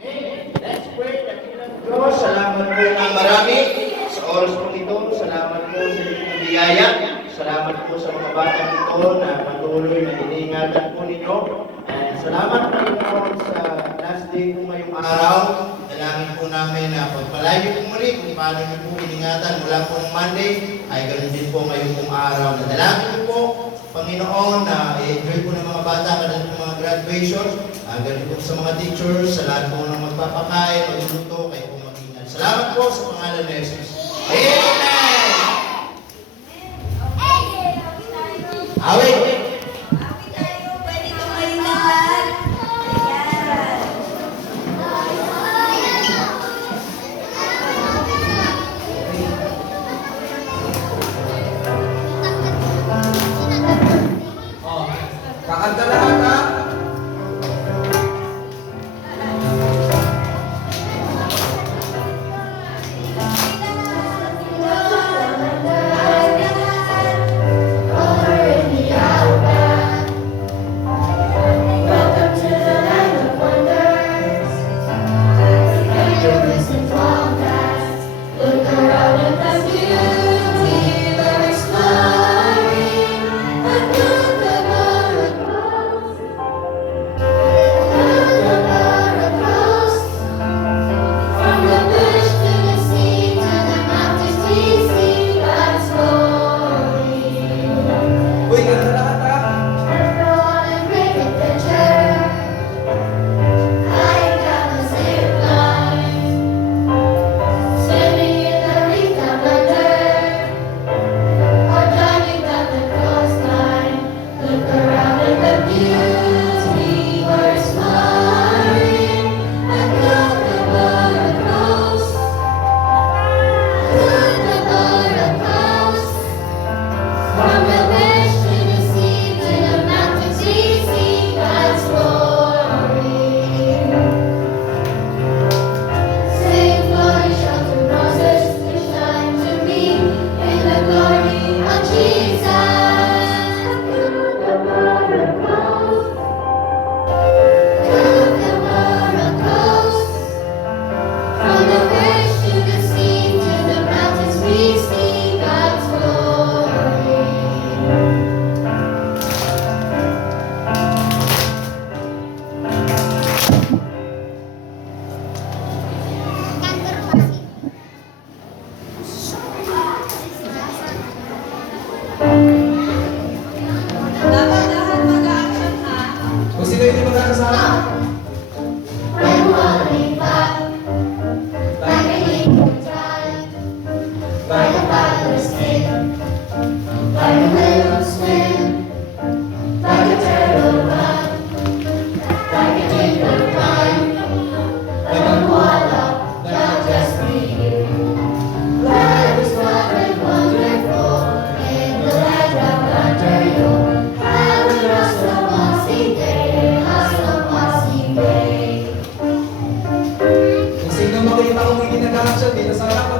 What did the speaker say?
Let's pray. Dakilang Diyos, salamat po ng marami sa oras po ito. Salamat po sa inyong biyaya. Salamat po sa mga batang ito na patuloy na iniingatan po ninyo. Salamat Panginoon sa last day po ngayong araw. Dalangin po namin na pagpalayo po muli kung paano niyo po iningatan mula po ng Monday ay ganoon din po ngayong pong araw. Nadalangin po Panginoon na i-enjoy po ng mga bata kada po mga graduation. Ganun po sa mga teachers, sa lahat po ng magpapakain, magluluto, kayo po mag-ingat. Salamat po sa pangalan ni Jesus. Amen! Awit! Kakanta lahat ha? Kung sino hindi magkakasama? Like a father's stick, like a little swing, like a turtle run, like a jingle climb, like a koala, not just for you. Life is wild and wonderful, in the land of under you. Have a hustle, bossy day, hustle, bossy day. Kung sino makita kong hindi nag-action dito sa harapan